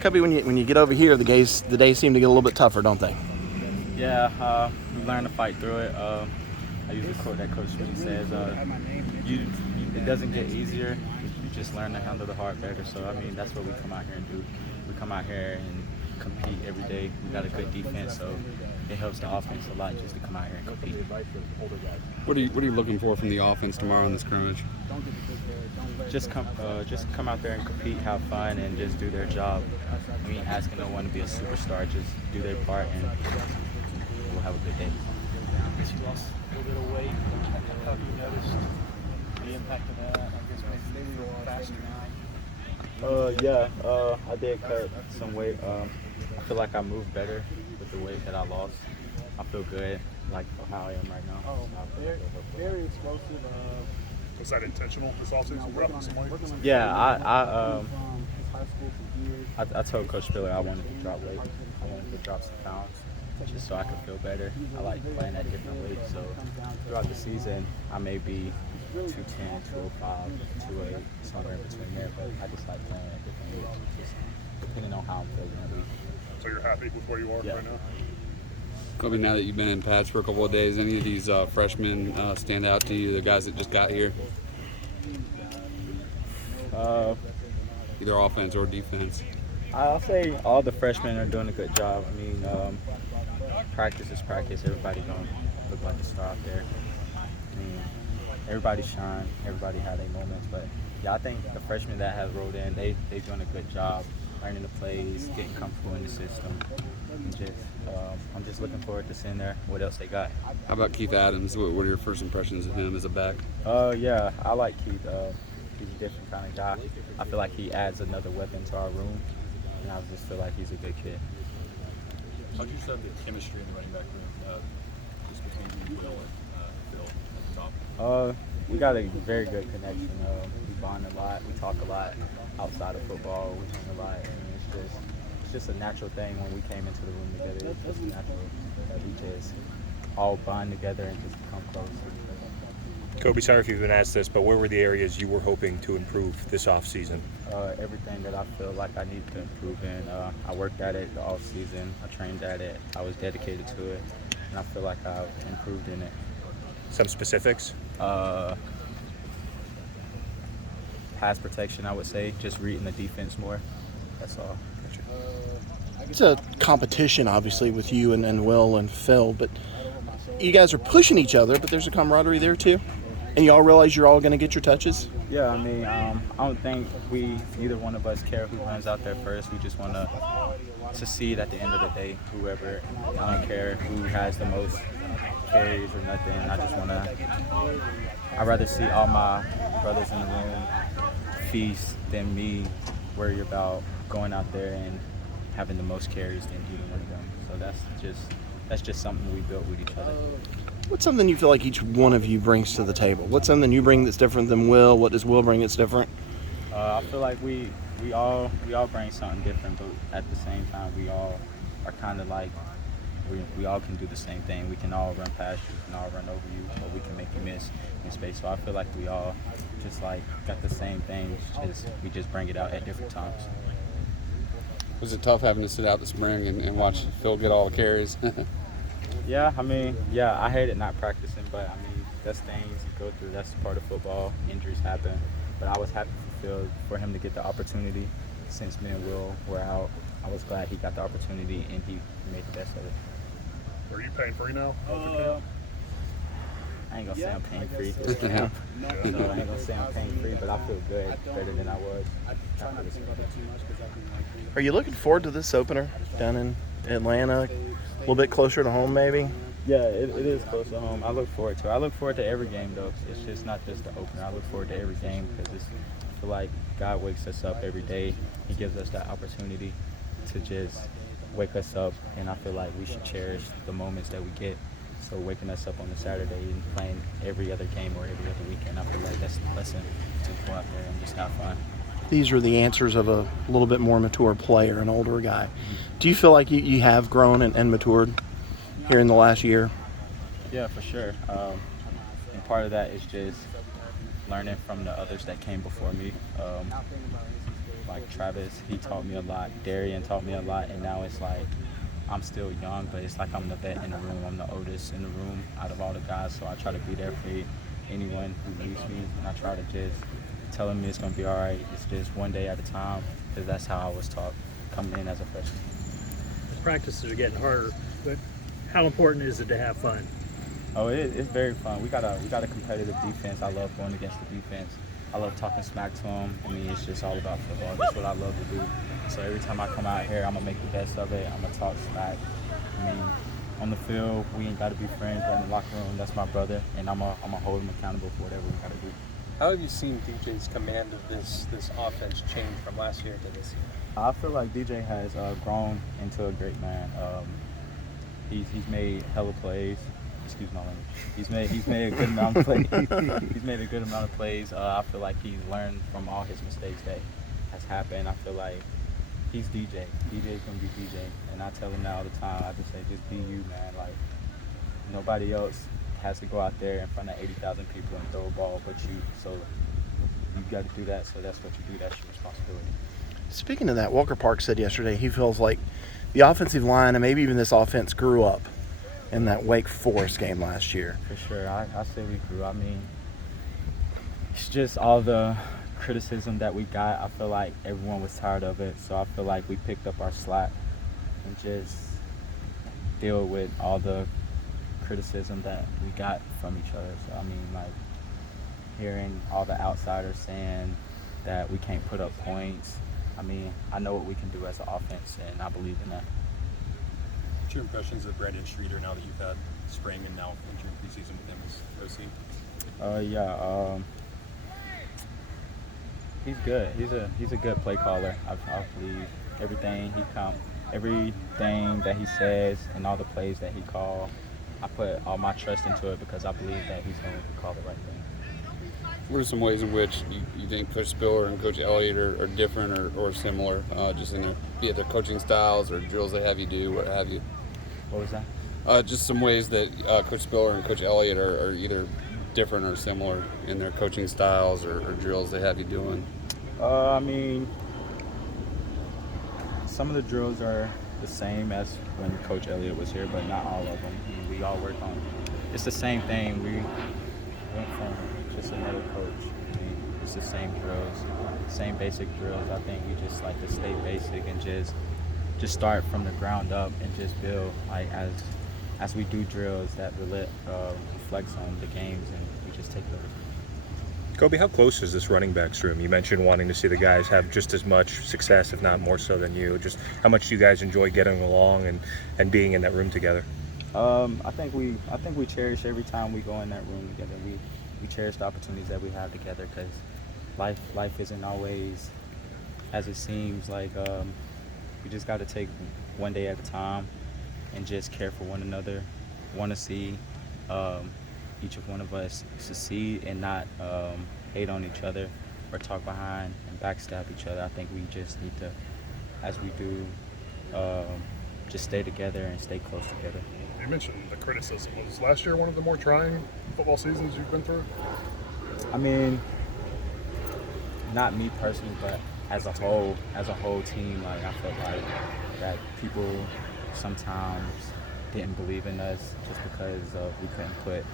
Cubby, when you get over here, the days seem to get a little bit tougher, don't they? Yeah, we learn to fight through it. I use a quote that Coach Sweeney says, it doesn't get easier, you just learn to handle the heart better. So, I mean, that's what we come out here and do. We come out here and compete every day. We got a good defense, so it helps the offense a lot just to come out here and compete. What are you looking for from the offense tomorrow in the scrimmage? Just come out there and compete, have fun, and just do their job. We ain't asking no one to be a superstar. Just do their part, and we'll have a good day. I guess you lost a little bit of weight. How have you noticed the impact of that? I guess maybe a little faster. I did cut some weight. I feel like I moved better with the weight that I lost. I feel good, like how I am right now. Oh, very explosive. Was that intentional this offseason, dropping some weight? Yeah, I told Coach Spiller I wanted to drop weight. I wanted to drop some pounds just so I could feel better. I like playing at different weights, so throughout the season I may be 210, 205, 208, somewhere in between there, but I just like playing at different weights, just depending on how I'm feeling that week. So you're happy with where you are right now? Kobe, now that you've been in Pats for a couple of days, any of these freshmen stand out to you, the guys that just got here? Either offense or defense. I'll say all the freshmen are doing a good job. I mean, practice is practice. Everybody don't look like a star out there. I mean, everybody shine. Everybody had their moments. But, yeah, I think the freshmen that have rolled in, they're doing a good job learning the plays, getting comfortable in the system. And I'm just looking forward to seeing what else they got. How about Keith Adams? What are your first impressions of him as a back? Yeah, I like Keith. He's a different kind of guy. I feel like he adds another weapon to our room, and I just feel like he's a good kid. How do you set the chemistry in the running back room, just between you, Will, and Phil at the top? We got a very good connection. We bond a lot. We talk a lot outside of football. We talk a lot. I mean, it's just a natural thing when we came into the room together. It's just natural that we just all bond together and just become close. Kobe, sorry if you've been asked this, but where were the areas you were hoping to improve this offseason? Everything that I feel like I need to improve in. I worked at it all season. I trained at it. I was dedicated to it, and I feel like I've improved in it. Some specifics? Pass protection, I would say. Just reading the defense more. That's all. It's a competition, obviously, with you and Will and Phil, but you guys are pushing each other, but there's a camaraderie there too. And you all realize you're all going to get your touches? Yeah, I mean, I don't think either one of us care who runs out there first. We just want to succeed at the end of the day. Whoever, I don't care who has the most carries or nothing. I'd rather see all my brothers in the room feast than me worry about going out there and having the most carries than either one of them. So that's just something we built with each other. What's something you feel like each one of you brings to the table? What's something you bring that's different than Will? What does Will bring that's different? I feel like we all bring something different, but at the same time, we all are kind of like we all can do the same thing. We can all run past you, we can all run over you, but we can make you miss in space. So I feel like we all just like got the same thing. We just bring it out at different times. Was it tough having to sit out the spring and watch Phil get all the carries? Yeah, I mean, I hated not practicing, but I mean, that's things you go through. That's part of football. Injuries happen. But I was happy for him to get the opportunity. Since me and Will were out, I was glad he got the opportunity and he made the best of it. Are you pain free now? I ain't gonna say I'm pain free this camp. So I ain't gonna say I'm pain free, but I feel good, better than I was. Are you looking forward to this opener down in Atlanta? A little bit closer to home, maybe? Yeah, it is close to home. I look forward to it. I look forward to every game, though. It's just not just the opener. I look forward to every game because I feel like God wakes us up every day. He gives us that opportunity to just wake us up, and I feel like we should cherish the moments that we get. So waking us up on a Saturday and playing every other game or every other weekend, I feel like that's the lesson to go out there and just have fun. These are the answers of a little bit more mature player, an older guy. Do you feel like you have grown and matured here in the last year? Yeah, for sure. And part of that is just learning from the others that came before me. like Travis, he taught me a lot. Darian taught me a lot, and now it's like I'm still young, but it's like I'm the vet in the room. I'm the oldest in the room out of all the guys, so I try to be there for anyone who needs me, and I try to just tell them it's gonna be all right. It's just one day at a time, because that's how I was taught coming in as a freshman. The practices are getting harder, but how important is it to have fun? Oh, it's very fun. We got a competitive defense. I love going against the defense. I love talking smack to them. I mean, it's just all about football. That's what I love to do. So every time I come out here, I'm gonna make the best of it. I'm gonna talk smack. I mean, on the field, we ain't gotta be friends, but in the locker room, that's my brother, and I'm gonna hold him accountable for whatever we gotta do. How have you seen DJ's command of this offense change from last year to this year? I feel like DJ has grown into a great man. He's made hella plays. Excuse my language. He's made a good amount of plays. He's made a good amount of plays. I feel like he's learned from all his mistakes that has happened. I feel like he's DJ. DJ's gonna be DJ, and I tell him that all the time. I just say, just be you, man. Like nobody else has to go out there in front of 80,000 people and throw a ball, but you. So you got to do that. So that's what you do. That's your responsibility. Speaking of that, Walker Park said yesterday he feels like the offensive line and maybe even this offense grew up in that Wake Forest game last year. For sure. I say we grew. I mean, it's just all the criticism that we got. I feel like everyone was tired of it. So I feel like we picked up our slack and just deal with all the criticism that we got from each other. So I mean, like hearing all the outsiders saying that we can't put up points. I mean, I know what we can do as an offense, and I believe in that. What's your impressions of Brandon Streeter now that you've had spring and now entering preseason with him as OC? He's good. He's a good play caller. I believe everything that he says and all the plays that he calls. I put all my trust into it because I believe that he's going to call the right thing. What are some ways in which you think Coach Spiller and Coach Elliott are different or similar, just in be it their coaching styles or drills they have you do, what have you? What was that? Just some ways that Coach Spiller and Coach Elliott are either different or similar in their coaching styles or drills they have you doing. I mean, some of the drills are the same as when Coach Elliott was here, but not all of them. I mean, we all work on it's the same thing. We went from just another coach. I mean, it's the same drills, same basic drills. I think we just like to stay basic and just start from the ground up and just build. Like as we do drills, that reflects on the games, and we just take those. Kobe, how close is this running backs room? You mentioned wanting to see the guys have just as much success, if not more so than you. Just how much do you guys enjoy getting along and being in that room together? I think we cherish every time we go in that room together. We cherish the opportunities that we have together, because life isn't always as it seems. Like we just got to take one day at a time and just care for one another. Want to see each of one of us succeed and not hate on each other or talk behind and backstab each other. I think we just need to, as we do, just stay together and stay close together. You mentioned the criticism. Was last year one of the more trying football seasons you've been through? I mean, not me personally, but as a whole team, like I felt like that people sometimes didn't believe in us just because we couldn't put